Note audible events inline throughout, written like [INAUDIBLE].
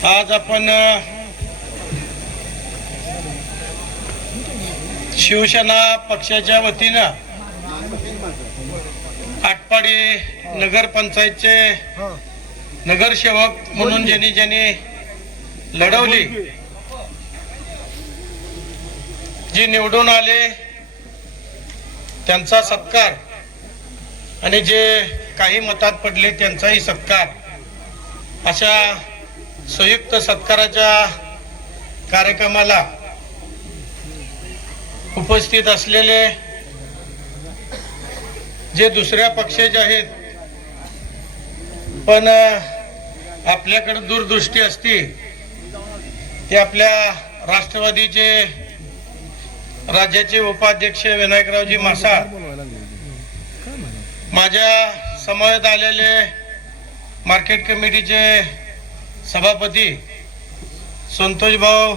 आज आपण शिवसेना पक्षाच्या वतीनं आटपाडी नगरपंचायतचे नगरसेवक म्हणून ज्यांनी ज्यांनी लढवली जी निवडून आले त्यांचा सत्कार आणि जे काही मतात पडले त्यांचाही सत्कार अशा संयुक्त सत्काराच्या कार्यक्रमाला उपस्थित असलेले जे दुसऱ्या पक्षाचे आहेत पण आपल्याकडे दूरदृष्टी असती ते आपल्या राष्ट्रवादीचे राज्याचे उपाध्यक्ष विनायकरावजी मासाळ माझ्या समवेत आलेले मार्केट कमिटीचे सभापती संतोषभाऊ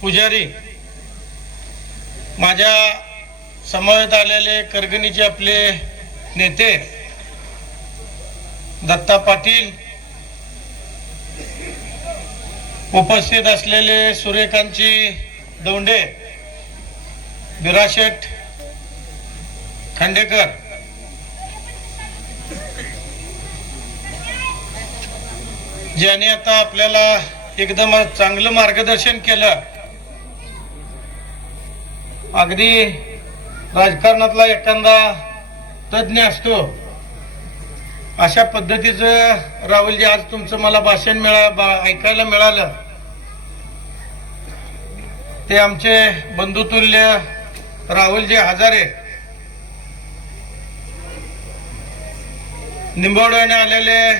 पुजारी माझ्या समवेत आलेले करगणीचे आपले नेते दत्ता पाटील उपस्थित असलेले सूर्यकांतची दौंडे बिराशेठ खांडेकर ज्याने आता आपल्याला एकदम चांगलं मार्गदर्शन केलं. अगदी राजकारणातला एखादा तज्ज्ञ असतो. अशा पद्धतीचं राहुलजी आज तुमचं मला भाषण मिळा बा- ऐकायला मिळालं. ते आमचे बंधुतुल्य राहुलजी हजारे. निंबोड्याने आलेले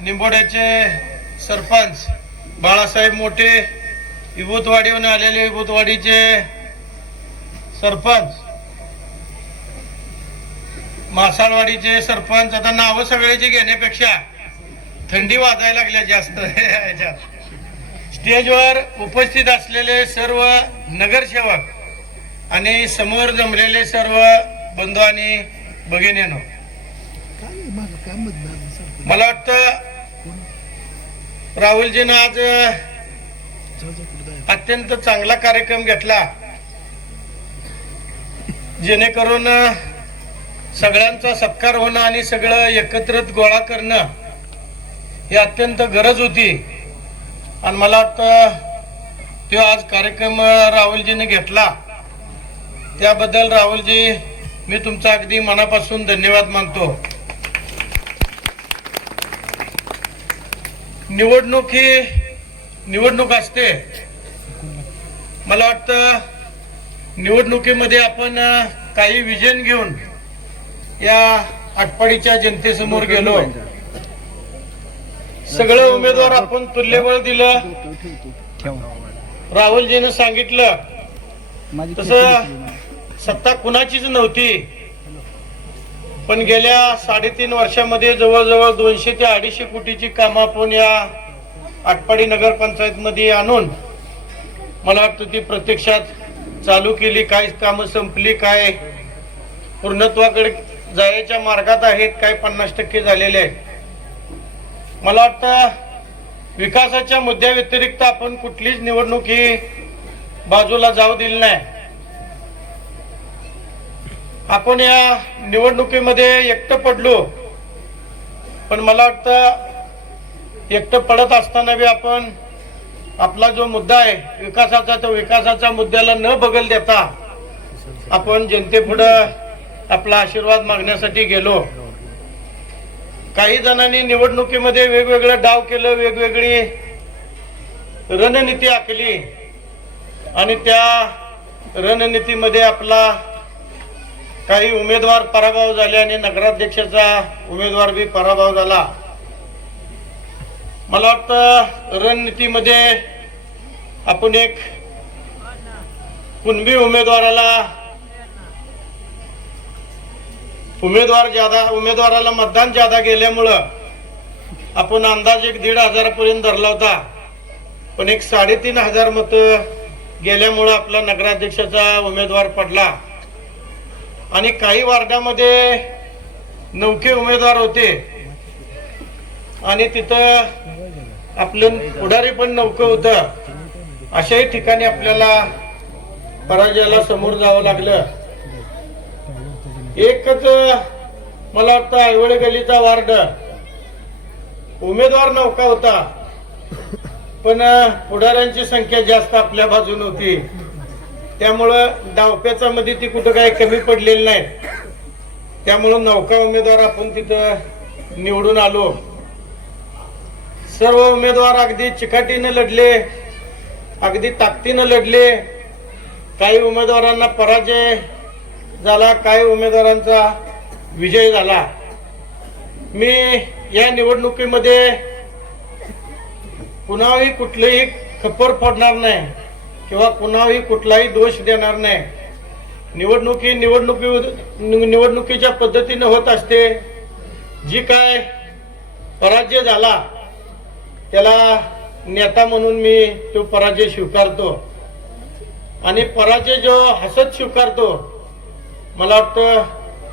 निंबोड्याचे सरपंच बाळासाहेब मोठे विभूतवाडीहून आलेले विभूतवाडीचे सरपंच. मासाळवाडीचे सरपंच आता नावं सगळ्याची घेण्यापेक्षा थंडी वाजायला लागल्या जास्त. [LAUGHS] ह्याच्यात स्टेजवर उपस्थित असलेले सर्व नगरसेवक आणि समोर जमलेले सर्व बंधू आणि भगिनीनो. मला वाटतं राहुलजीनं आज अत्यंत चांगला कार्यक्रम घेतला. जेणेकरून सगळ्यांचा सत्कार होणं आणि सगळं एकत्रित गोळा करणं ही अत्यंत गरज होती. आणि मला वाटतं तो आज कार्यक्रम राहुलजीने घेतला. त्याबद्दल राहुलजी मी तुमचा अगदी मनापासून धन्यवाद मानतो. निवडणूक ही निवडणूक असते. मला वाटतं निवडणुकीमध्ये आपण काही विजन घेऊन या आटपाडीच्या जनतेसमोर गेलो. सगळं उमेदवार आपण तुल्यबळ दिलं. राहुलजीनं सांगितलं. तसं सत्ता कुणाचीच नव्हती. पण गेल्या साडेतीन वर्षामध्ये जवळजवळ दोनशे ते अडीचशे कोटीची कामं आपण या आटपाडी नगरपंचायतमध्ये आणून मला वाटतं ती प्रत्यक्षात चालू केली. काय कामं संपली काय पूर्णत्वाकडे जायच्या मार्गात आहेत काय पन्नास टक्के झालेले आहेत. मला वाटतं विकासाच्या मुद्द्या व्यतिरिक्त आपण कुठलीच निवडणूक ही बाजूला जाऊ दिली नाही. आपण या निवडणुकीमध्ये एकटं पडलो पण मला वाटतं एकटं पडत असताना बी आपण आपला जो मुद्दा आहे विकासाचा तो विकासाच्या मुद्द्याला न बगल देता आपण जनतेपुढं आपला आशीर्वाद मागण्यासाठी गेलो. काही जणांनी निवडणुकीमध्ये वेगवेगळं डाव केलं वेगवेगळी रणनीती आखली आणि त्या रणनीतीमध्ये आपला काही उमेदवार पराभव झाले आणि नगराध्यक्षाचा उमेदवार बी पराभव झाला. मला वाटतं रणनीतीमध्ये आपण एक कुणबी उमेदवाराला उमेदवार ज्यादा उमेदवाराला मतदान ज्यादा गेल्यामुळं आपण अंदाज एक दीड हजारापर्यंत धरला होता. पण एक साडेतीन हजार मतं गेल्यामुळं आपला नगराध्यक्षाचा उमेदवार पडला. आणि काही वार्डामध्ये नौके उमेदवार होते. आणि तिथं आपलं पुढारी पण नौकं होतं. अशाही ठिकाणी आपल्याला पराजयाला समोर जावं लागलं. एकच मला वाटतं ऐवळे गलीचा वार्ड. उमेदवार नौका होता. पण पुढाऱ्यांची संख्या जास्त आपल्या बाजून होती. त्यामुळं डावप्याचा मध्ये ती कुठं काय कमी पडलेली नाही त्यामुळं नौका उमेदवार आपण तिथं निवडून आलो. सर्व उमेदवार अगदी चिकाटीनं लढले अगदी ताकदीनं लढले. काही उमेदवारांना पराजय झाला काही उमेदवारांचा विजय झाला. मी या निवडणुकीमध्ये कुणाही कुठलेही खप्पर फोडणार नाही. किंवा कुणाही कुठलाही दोष देणार नाही. निवडणुकी निवडणुकी निवडणुकीच्या पद्धतीने होत असते. जी काय पराजय झाला त्याला नेता म्हणून मी तो पराजय स्वीकारतो. आणि पराजय जो हसत स्वीकारतो मला वाटतं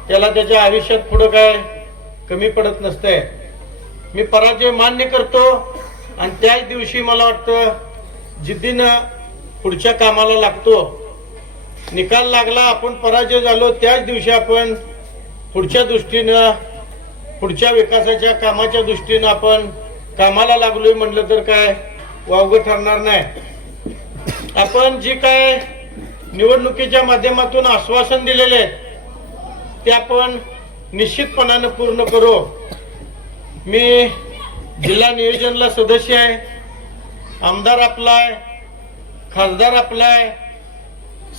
त्याला त्याच्या आयुष्यात पुढं काय कमी पडत नसतंय. मी पराजय मान्य करतो आणि त्याच दिवशी मला वाटतं जिद्दीनं पुढच्या कामाला लागतो. निकाल लागला आपण पराजय झालो त्याच दिवशी आपण पुढच्या दृष्टीनं पुढच्या विकासाच्या कामाच्या दृष्टीनं आपण कामाला लागलोय म्हणलं तर काय? वावगं ठरणार नाही. आपण जी काय निवडणुकीच्या माध्यमातून आश्वासन दिलेले आहे ते आपण निश्चितपणानं पूर्ण करू. मी जिल्हा नियोजनला सदस्य आहे आमदार आपला आहे खासदार आपला आहे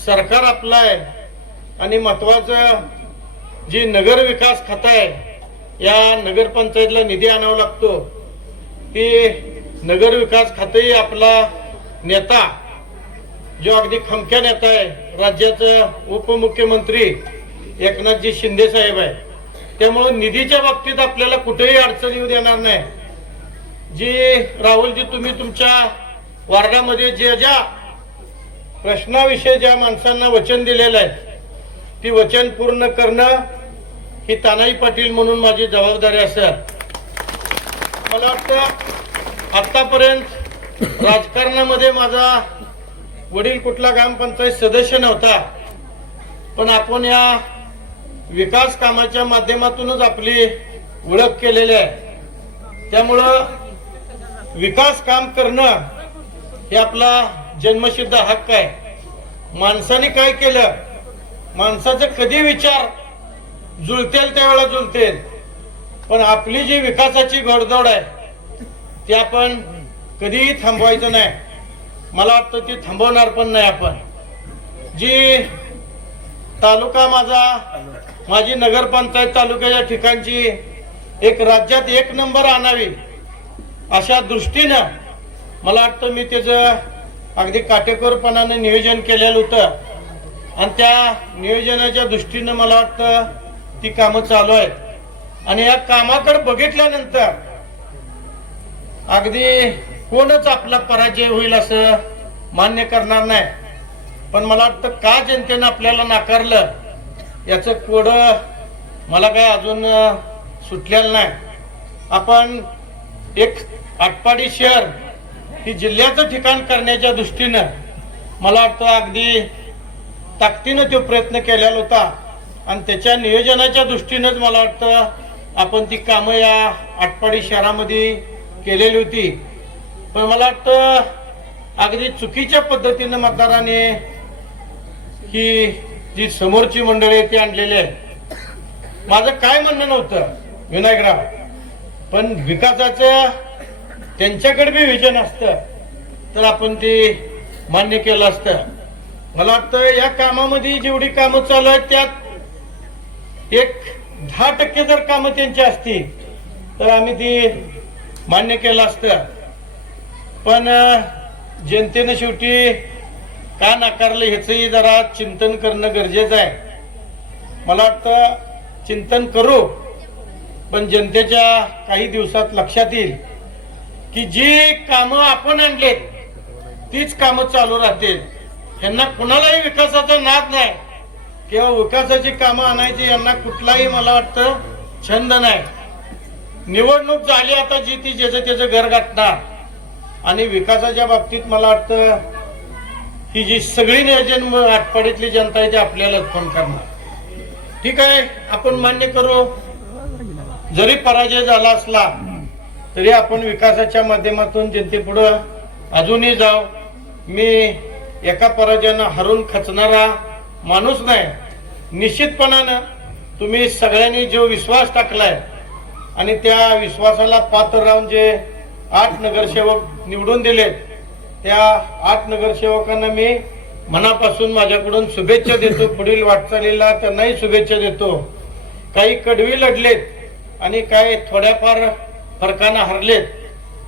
सरकार आपला आहे आणि महत्वाचं जी नगर विकास खातं आहे या नगरपंचायतला निधी आणावा लागतो. ती नगर विकास खातंही आपला नेता जो अगदी खमक्या नेता आहे राज्याचं उपमुख्यमंत्री एकनाथजी शिंदे साहेब आहे. त्यामुळं निधीच्या बाबतीत आपल्याला कुठेही अडचण येऊ देणार नाही. जी राहुलजी तुम्ही तुमच्या वार्डामध्ये जे ज्या प्रश्नाविषयी ज्या माणसांना वचन दिलेलं आहे ती वचन पूर्ण करणं ही तानाई पाटील म्हणून माझी जबाबदारी असेल मला वाटतं आतापर्यंत राजकारणामध्ये माझा वडील कुठला ग्रामपंचायत सदस्य नव्हता पण आपण या विकास कामाच्या माध्यमातूनच आपली ओळख केलेली आहे. त्यामुळं विकास काम करणं हे आपला जन्मसिद्ध हक्क आहे. माणसाने काय केलं? माणसाचे कधी विचार जुळतेल त्यावेळेला जुळतेल. पण आपली जी विकासाची घोडदौड आहे ती आपण कधीही थांबवायचं नाही. मला वाटतं ती थांबवणार पण नाही आपण. जी तालुका माझा माझी नगरपंचायत तालुक्याच्या ठिकाणची एक राज्यात एक नंबर आणावी अशा दृष्टीनं मला वाटतं मी त्याचं अगदी काटेकोरपणानं नियोजन केलेलं होतं. आणि त्या नियोजनाच्या दृष्टीनं मला वाटतं ती कामं चालू आहेत. आणि या कामाकडे बघितल्यानंतर अगदी कोणच आपला पराजय होईल असं मान्य करणार नाही. पण मला वाटतं का जनतेनं आपल्याला नाकारलं याचं कोड मला काय अजून सुटलेलं नाही. आपण एक आटपाडी शहर ही जिल्ह्याचं ठिकाण करण्याच्या दृष्टीनं मला वाटतं अगदी ताकदीनं तो प्रयत्न केलेला होता. आणि त्याच्या नियोजनाच्या दृष्टीनंच मला वाटतं आपण ती कामं या आटपाडी शहरामध्ये केलेली होती. पण मला वाटतं अगदी चुकीच्या पद्धतीनं मतदाराने ही जी समोरची मंडळी आहे ती आणलेली आहे. माझं काय म्हणणं नव्हतं विनायकराव पण विकासाचं त्यांच्याकडे बी विजन असतं तर आपण ते मान्य केलं असतं. मला वाटतं या कामामध्ये जेवढी कामं चालू आहेत त्यात एक दहा टक्के जर कामं त्यांची असतील तर आम्ही ती मान्य केलं असतं. पण जनतेनं शेवटी का नाकारलं ह्याचंही जरा चिंतन करणं गरजेचं आहे. मला वाटतं चिंतन करू पण जनतेच्या काही दिवसात लक्षात येईल. की जी कामं आपण आणलेत तीच कामं चालू राहतील. यांना कुणालाही विकासाचा नाद नाही. किंवा विकासाची कामं आणायची यांना कुठलाही मला वाटतं छंद नाही. निवडणूक झाली आता जी ती ज्याचं त्याचं घर गाठणार. आणि विकासाच्या बाबतीत मला वाटतं ही जी सगळी नियोजन आटपाडीतली जनता आहे ती आपल्यालाच फोन करणार. ठीक आहे आपण मान्य करू. जरी पराजय झाला असला तरी आपण विकासाच्या माध्यमातून जनतेपुढं अजूनही जाऊ मी एका पराजयानं हरून खचणारा माणूस नाही. निश्चितपणानं तुम्ही सगळ्यांनी जो विश्वास टाकलाय आणि त्या विश्वासाला पात्र राहून जे आठ नगरसेवक निवडून दिलेत त्या आठ नगरसेवकांना मी मनापासून माझ्याकडून शुभेच्छा देतो. पुढील वाटचालीला त्यांनाही शुभेच्छा देतो. काही कडवी लढलेत आणि काही थोड्याफार फरकानं हरलेत.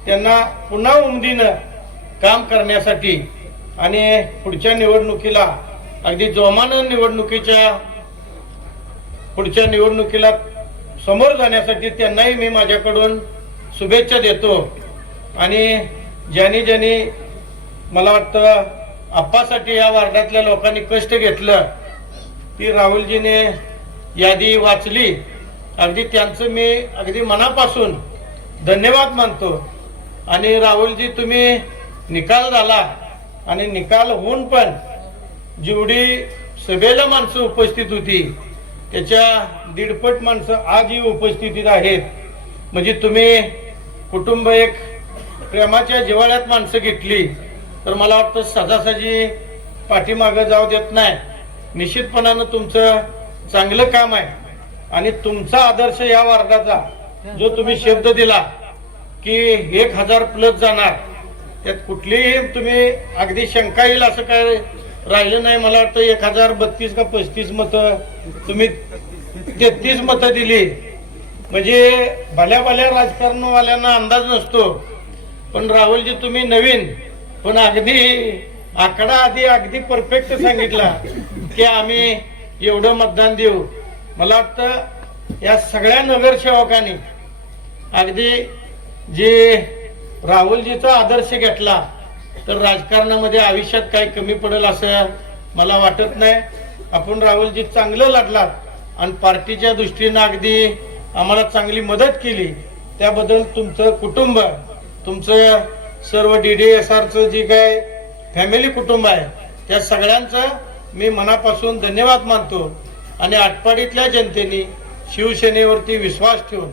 त्यांना पुन्हा उमदीनं काम करण्यासाठी आणि पुढच्या निवडणुकीला अगदी जोमानं निवडणुकीच्या पुढच्या निवडणुकीला समोर जाण्यासाठी त्यांनाही मी माझ्याकडून शुभेच्छा देतो. आणि ज्यांनी ज्यांनी मला वाटतं आप्पासाठी या वार्डातल्या लोकांनी कष्ट घेतलं ती राहुलजीने यादी वाचली. अगदी त्यांचं मी अगदी मनापासून धन्यवाद मानतो. आणि राहुलजी तुम्ही निकाल झाला आणि निकाल होऊन पण जेवढी सभेला माणसं उपस्थित होती त्याच्या दीडपट माणसं आजही उपस्थितीत आहेत. म्हणजे तुम्ही कुटुंब एक प्रेमाच्या जिवाळ्यात माणसं घेतली तर मला वाटतं सजासजी पाठीमागं जाऊ देत नाही. निश्चितपणानं तुमचं चांगलं काम आहे आणि तुमचा आदर्श या वर्गाचा. जो तुम्ही शब्द दिला की एक हजार प्लस जाणार त्यात कुठलीही तुम्ही अगदी शंका येईल असं काय राहिलं नाही. मला वाटतं एक हजार बत्तीस का पस्तीस मतं तुम्ही तेहतीस मतं दिली. म्हणजे भल्या भल्या राजकारणवाल्यांना अंदाज नसतो. पण राहुलजी तुम्ही नवीन पण अगदी आकडा आधी अगदी परफेक्ट सांगितला की आम्ही एवढं मतदान देऊ. मला वाटतं या सगळ्या नगरसेवकांनी अगदी जे राहुलजीचा आदर्श घेतला तर राजकारणामध्ये आयुष्यात काही कमी पडेल असं मला वाटत नाही. आपण राहुलजी चांगलं लढलात आणि पार्टीच्या दृष्टीनं अगदी आम्हाला चांगली मदत केली. त्याबद्दल तुमचं कुटुंब तुमचं सर्व डी डी एस आरचं जे काय फॅमिली कुटुंब आहे त्या सगळ्यांचं मी मनापासून धन्यवाद मानतो. आणि आटपाडीतल्या जनतेने शिवसेनेवरती विश्वास ठेवून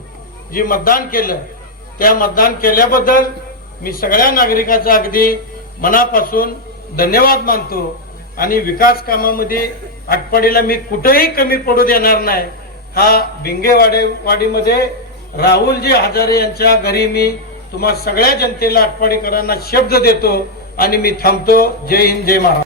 जे मतदान केलं त्या मतदान केल्याबद्दल मी सगळ्या नागरिकाचा अगदी मनापासून धन्यवाद मानतो आणि विकास कामामध्ये आटपाडीला मी कुठेही कमी पडू देणार नाही. हा भिंगेवाडे वाडीमध्ये राहुलजी हजारे यांच्या घरी मी तुम्हा सगळ्या जनतेला आटपाडीकरांना शब्द देतो आणि मी थांबतो. जय हिंद जय महाराज